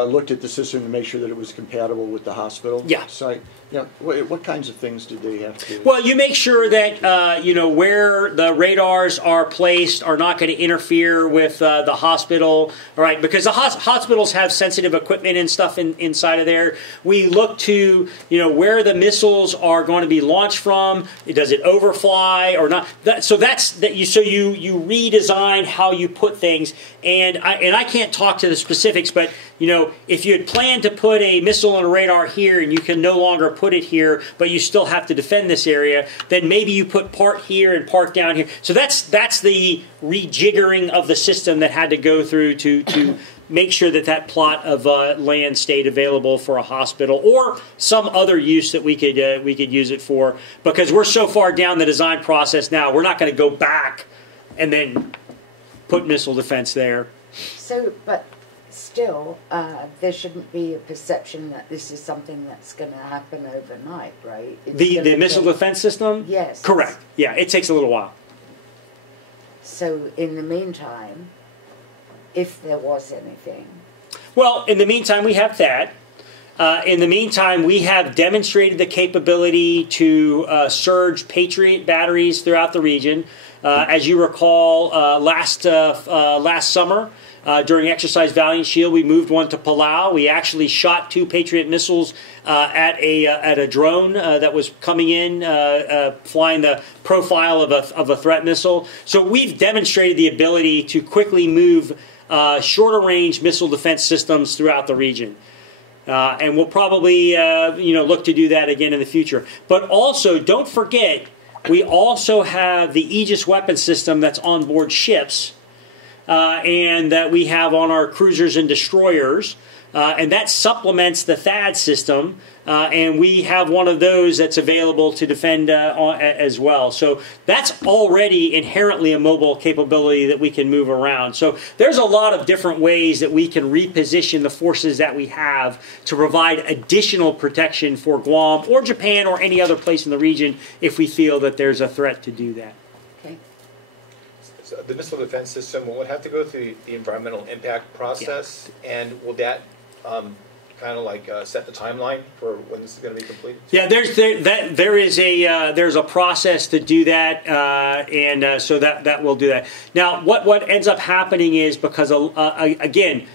looked at the system to make sure that it was compatible with the hospital Yeah. site. Yeah. What kinds of things did they have to? Well, you make sure that where the radars are placed are not going to interfere with the hospital, all right? Because the hospitals have sensitive equipment and stuff inside of there. We look to where the missiles are going to be launched from. Does it overfly or not? So you redesign how you put things. And I can't talk to the specifics, but if you had planned to put a missile and a radar here and you can no longer put it here, but you still have to defend this area, then maybe you put part here and part down here. So that's the rejiggering of the system that had to go through to make sure that plot of land stayed available for a hospital or some other use that we could use it for. Because we're so far down the design process now, we're not going to go back and then put missile defense there. So, but still, there shouldn't be a perception that this is something that's going to happen overnight, right? The missile defense system? Yes. Correct. Yeah, it takes a little while. So, in the meantime, if there was anything. Well, in the meantime, we have that. In the meantime, we have demonstrated the capability to surge Patriot batteries throughout the region. As you recall, last summer, during Exercise Valiant Shield, we moved one to Palau. We actually shot 2 Patriot missiles at a drone that was coming in, flying the profile of a threat missile. So we've demonstrated the ability to quickly move shorter range missile defense systems throughout the region. And we'll probably look to do that again in the future. But also, don't forget, we also have the Aegis weapon system that's on board ships and that we have on our cruisers and destroyers. And that supplements the THAAD system. And we have one of those that's available to defend as well. So that's already inherently a mobile capability that we can move around. So there's a lot of different ways that we can reposition the forces that we have to provide additional protection for Guam or Japan or any other place in the region if we feel that there's a threat to do that. Okay. So the missile defense system, will it have to go through the environmental impact process? Yeah. And will that kind of like set the timeline for when this is going to be completed? Yeah, there's a process to do that, and so that will do that. Now, what ends up happening is because again,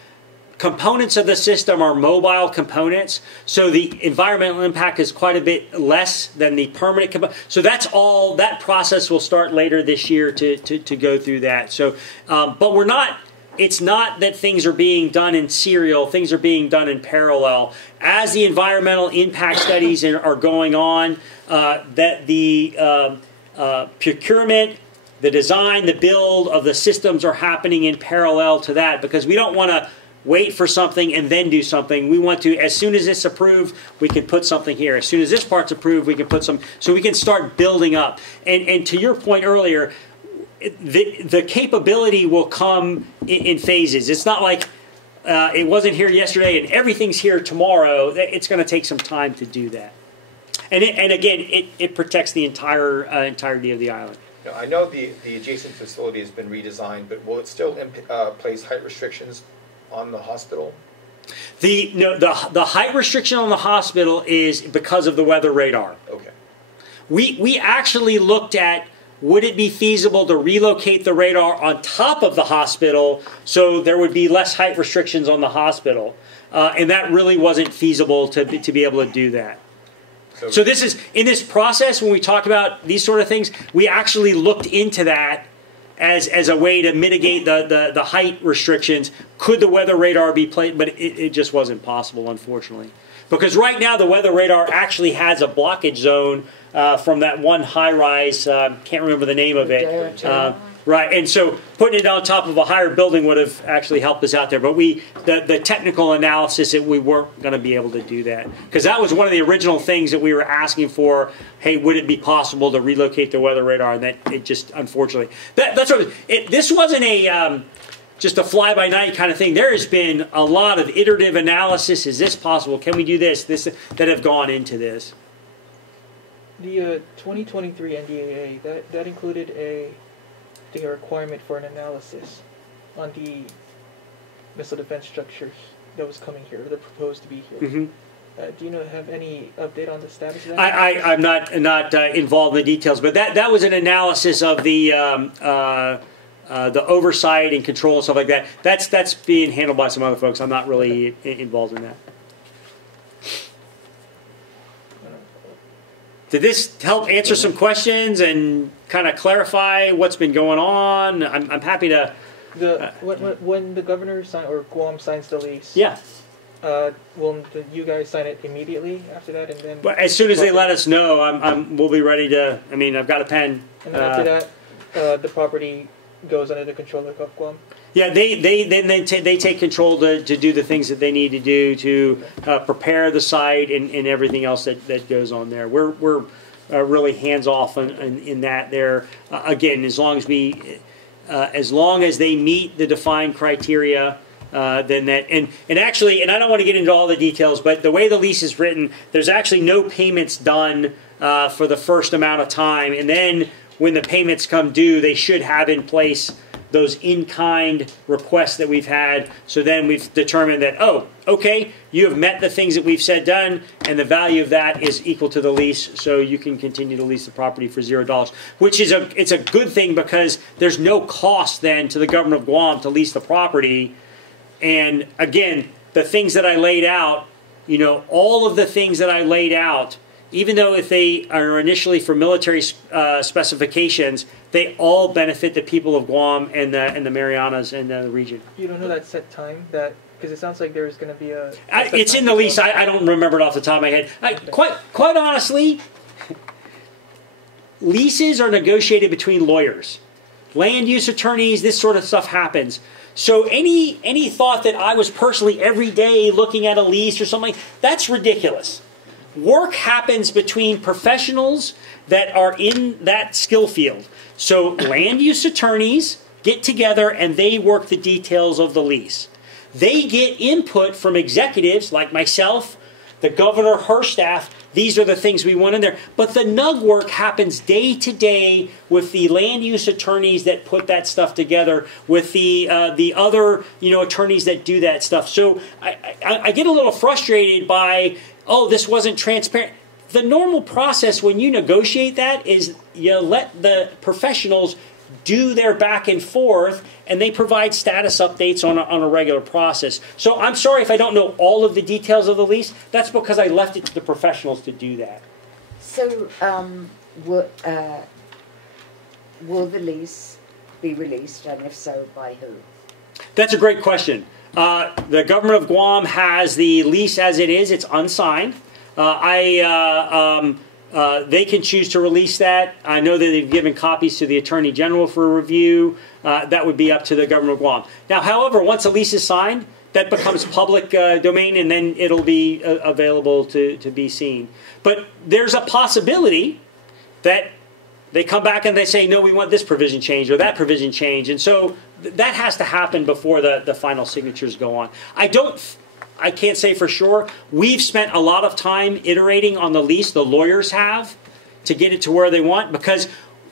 components of the system are mobile components, so the environmental impact is quite a bit less than the permanent component. So that's all. That process will start later this year to go through that. So, but we're not. It's not that things are being done in serial, things are being done in parallel. As the environmental impact studies are going on, that the procurement, the design, the build of the systems are happening in parallel to that, because we don't want to wait for something and then do something. We want to, as soon as it's approved, we can put something here. As soon as this part's approved, we can put some, so we can start building up. And to your point earlier, the capability will come in phases. It's not like it wasn't here yesterday and everything's here tomorrow. It's going to take some time to do that. And again, it protects the entirety of the island. Now, I know the adjacent facility has been redesigned, but will it still place height restrictions on the hospital? The height restriction on the hospital is because of the weather radar. Okay. We actually looked at, would it be feasible to relocate the radar on top of the hospital so there would be less height restrictions on the hospital? And that really wasn't feasible to be able to do that. So this is, in this process, when we talk about these sort of things, we actually looked into that as a way to mitigate the height restrictions. Could the weather radar be placed? But it just wasn't possible, unfortunately. Because right now the weather radar actually has a blockage zone from that one high-rise, can't remember the name of it. Right, and so putting it on top of a higher building would have actually helped us out there. But the technical analysis, we weren't going to be able to do that. Because that was one of the original things that we were asking for. Hey, would it be possible to relocate the weather radar? And that it just, unfortunately, that's what this wasn't a just a fly-by-night kind of thing. There has been a lot of iterative analysis. Is this possible? Can we do this? That have gone into this. The 2023 NDAA, that included a requirement for an analysis on the missile defense structures that was coming here, that proposed to be here. Mm-hmm. Do you have any update on the status of that? I'm not involved in the details, but that was an analysis of the oversight and control and stuff like that. That's being handled by some other folks. I'm not really involved in that. Did this help answer some questions and kind of clarify what's been going on? I'm happy to. When the governor or Guam signs the lease, yeah, will you guys sign it immediately after that, and then? But as soon as they let us know, we'll be ready to. I mean, I've got a pen. And then after that, the property goes under the control of Guam. Yeah, they take control to do the things that they need to do to prepare the site and everything else that goes on there. We're really hands off in that there. Again, as long as they meet the defined criteria, then that and actually, and I don't want to get into all the details, but the way the lease is written, there's actually no payments done for the first amount of time, and then when the payments come due, they should have in place those in-kind requests that we've had. So then we've determined that, oh, okay, you have met the things that we've said done, and the value of that is equal to the lease, so you can continue to lease the property for $0, which is it's a good thing because there's no cost then to the government of Guam to lease the property. And again, the things that I laid out, all of the things that I laid out, even though if they are initially for military specifications, they all benefit the people of Guam and the Marianas and the region. You don't know that set time because it sounds like there's going to be a. It's in the lease. I don't remember it off the top of my head. Quite honestly, leases are negotiated between lawyers, land use attorneys. This sort of stuff happens. So any thought that I was personally every day looking at a lease or something, that's ridiculous. Work happens between professionals that are in that skill field. So land use attorneys get together and they work the details of the lease. They get input from executives like myself, the governor, her staff. These are the things we want in there. But the nug work happens day to day with the land use attorneys that put that stuff together, with the other attorneys that do that stuff. So I get a little frustrated by, oh, this wasn't transparent. The normal process when you negotiate that is you let the professionals do their back and forth, and they provide status updates on a regular process. So I'm sorry if I don't know all of the details of the lease. That's because I left it to the professionals to do that. So will the lease be released, and if so, by who? That's a great question. The government of Guam has the lease as it is. It's unsigned. They can choose to release that. I know that they've given copies to the Attorney General for review. That would be up to the government of Guam. Now, however, once a lease is signed, that becomes public domain, and then it'll be available to be seen. But there's a possibility that they come back and they say, no, we want this provision changed or that provision changed. And so that has to happen before the final signatures go on. I can't say for sure. We've spent a lot of time iterating on the lease, the lawyers have, to get it to where they want, because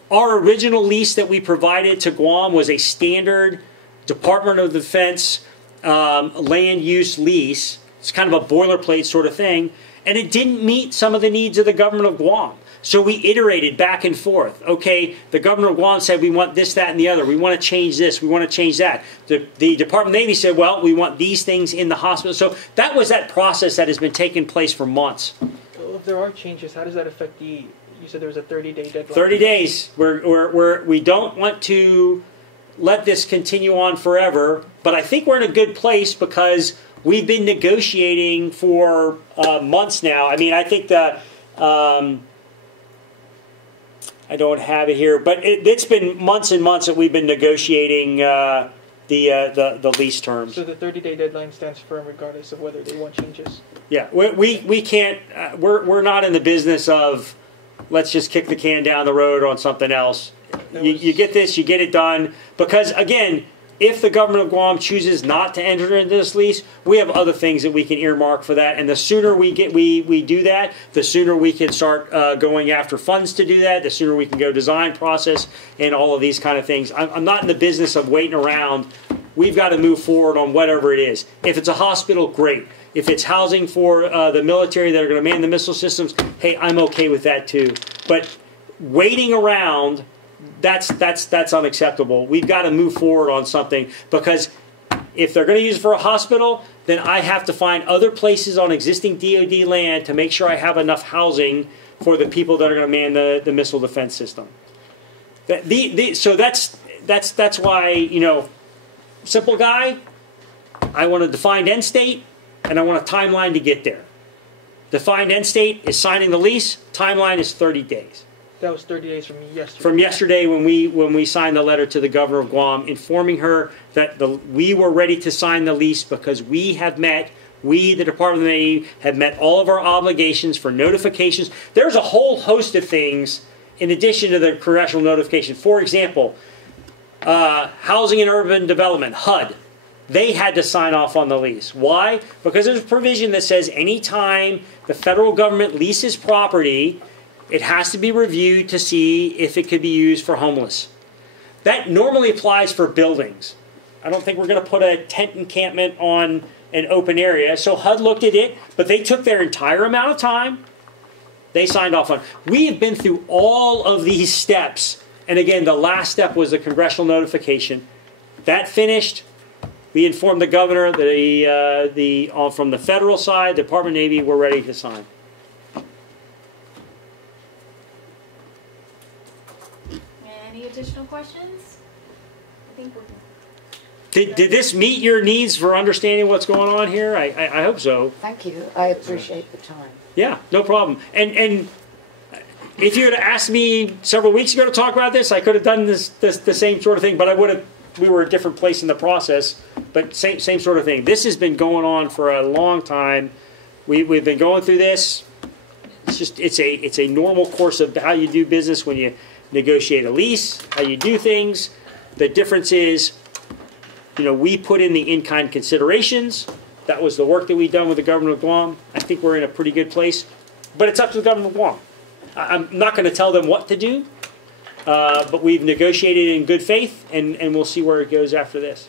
our original lease that we provided to Guam was a standard Department of Defense land use lease. It's kind of a boilerplate sort of thing, and it didn't meet some of the needs of the government of Guam. So we iterated back and forth. Okay, the governor of Guam said we want this, that, and the other. We want to change this. We want to change that. The Department of Navy said, well, we want these things in the hospital. So that was that process that has been taking place for months. Well, if there are changes, how does that affect you said there was a 30-day deadline. 30 days. We don't want to let this continue on forever, but I think we're in a good place because we've been negotiating for months now. I mean, I think the... I don't have it here, but it's been months and months that we've been negotiating the lease terms. So the 30-day deadline stands firm regardless of whether they want changes? Yeah, we can't, we're not in the business of let's just kick the can down the road on something else. You get this, you get it done, because again, if the government of Guam chooses not to enter into this lease, we have other things that we can earmark for that. And the sooner we do that, the sooner we can start going after funds to do that, the sooner we can go design process and all of these kind of things. I'm not in the business of waiting around we've got to move forward on whatever it is. If it's a hospital, great. If it's housing for the military that are going to man the missile systems, hey, I'm okay with that too. But waiting around, that's unacceptable. We've got to move forward on something, because if they're going to use it for a hospital, then I have to find other places on existing DoD land to make sure I have enough housing for the people that are going to man the missile defense system. So that's why, you know, simple guy, I want a defined end state, and I want a timeline to get there. Defined end state is signing the lease. Timeline is 30 days. That was 30 days from yesterday. From yesterday, when we signed the letter to the governor of Guam, informing her that we were ready to sign the lease because we, the Department of the Navy, have met all of our obligations for notifications. There's a whole host of things in addition to the congressional notification. For example, Housing and Urban Development, HUD. They had to sign off on the lease. Why? Because there's a provision that says anytime the federal government leases property, it has to be reviewed to see if it could be used for homeless. That normally applies for buildings. I don't think we're going to put a tent encampment on an open area. So HUD looked at it, but they took their entire amount of time. They signed off on it. We have been through all of these steps. And again, the last step was the congressional notification. That finished. We informed the governor that from the federal side, the Department of the Navy, we're ready to sign. Any additional questions? I think we're Did this meet your needs for understanding what's going on here? I hope so. Thank you. I appreciate the time. Yeah, no problem. And if you had asked me several weeks ago to talk about this, I could have done the same sort of thing, but we were a different place in the process, but same sort of thing. This has been going on for a long time. We've been going through this. It's a normal course of how you do business when you negotiate a lease, how you do things. The difference is, you know, we put in the in-kind considerations. That was the work that we've done with the government of Guam. I think we're in a pretty good place, but it's up to the government of Guam. I'm not going to tell them what to do. But we've negotiated in good faith, and we'll see where it goes after this.